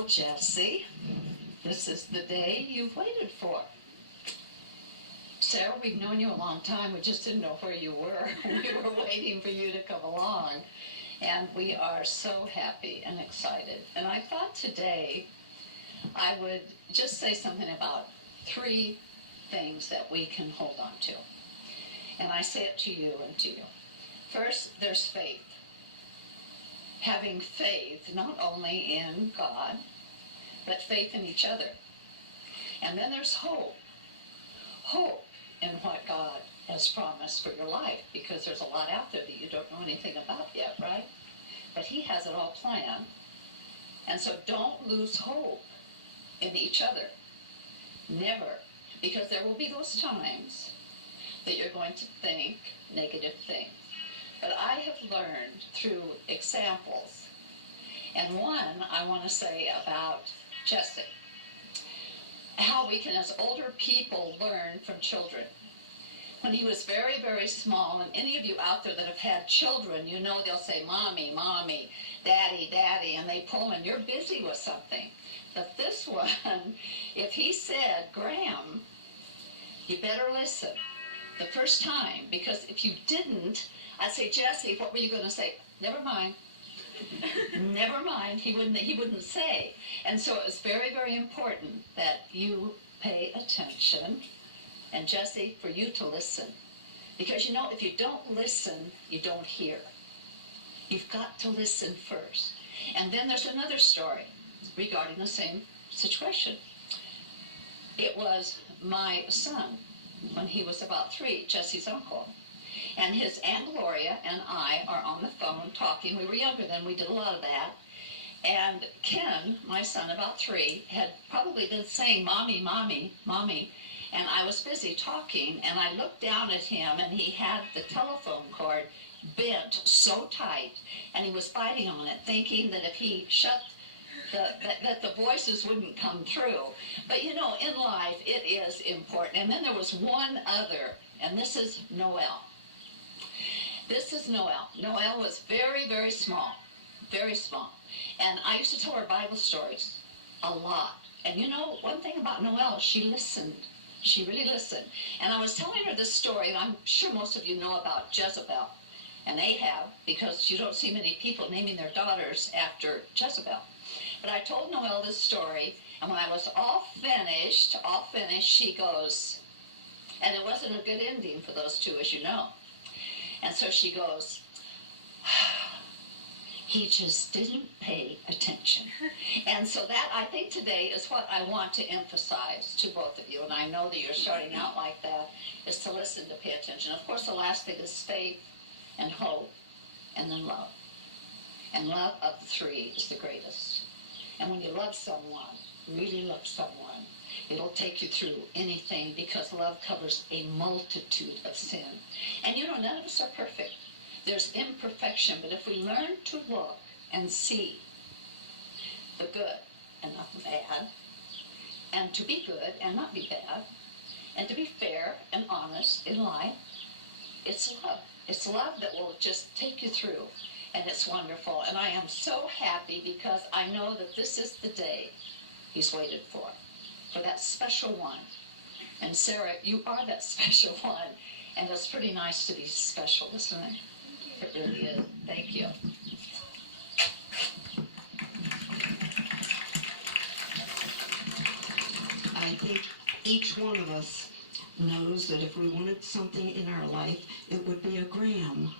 Well, Jesse, this is the day you've waited for. Sarah, we've known you a long time. We just didn't know where you were. We were waiting for you to come along. And we are so happy and excited. And I thought today I would just say something about 3 things that we can hold on to. And I say it to you and to you. First, there's faith. Having faith not only in God, but faith in each other. And then there's hope. Hope in what God has promised for your life, because there's a lot out there that you don't know anything about yet, right? But He has it all planned. And so don't lose hope in each other. Never. Because there will be those times that you're going to think negative things. But I have learned through examples. And one I want to say about Jesse. How we can, as older people, learn from children. When he was very, very small, and any of you out there that have had children, you know they'll say, Mommy, Mommy, Daddy, Daddy, and they pull and you're busy with something. But this one, if he said, Graham, you better listen the first time, because if you didn't, I'd say, Jesse, what were you going to say? Never mind. Never mind. He wouldn't say. And so it was very, very important that you pay attention. And Jesse, for you to listen. Because you know, if you don't listen, you don't hear. You've got to listen first. And then there's another story regarding the same situation. It was my son, when he was about 3, Jesse's uncle. And his Aunt Gloria and I are on the phone talking. We were younger then. We did a lot of that. And Ken, my son, about 3, had probably been saying, Mommy, Mommy, Mommy. And I was busy talking, and I looked down at him, and he had the telephone cord bent so tight, and he was biting on it, thinking that if he shut that the voices wouldn't come through. But you know, in life, it is important. And then there was one other, and this is Noel. This is Noel. Noel was very, very small. Very small. And I used to tell her Bible stories a lot. And you know, one thing about Noel, she listened. She really listened. And I was telling her this story, and I'm sure most of you know about Jezebel and Ahab, because you don't see many people naming their daughters after Jezebel. But I told Noel this story, and when I was all finished, she goes, and it wasn't a good ending for those 2, as you know. And so she goes, he just didn't pay attention. And so that, I think today, is what I want to emphasize to both of you. And I know that you're starting out like that, is to listen, to pay attention. Of course, the last thing is faith and hope, and then love. And love of the 3 is the greatest. And when you love someone, really love someone, it'll take you through anything, because love covers a multitude of sin. And you know, none of us are perfect. There's imperfection, but if we learn to look and see the good and not the bad, and to be good and not be bad, and to be fair and honest in life, it's love. It's love that will just take you through, and it's wonderful. And I am so happy, because I know that this is the day He's waited for that special one. And Sarah, you are that special one, and it's pretty nice to be special, isn't it? It really is. Thank you. I think each one of us knows that if we wanted something in our life, it would be a Graham.